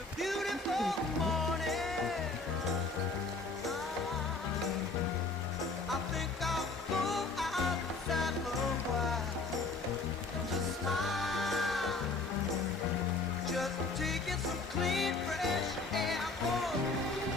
a beautiful morning. I think I'll go outside for a while. Just smile, just taking some clean, fresh air. Oh,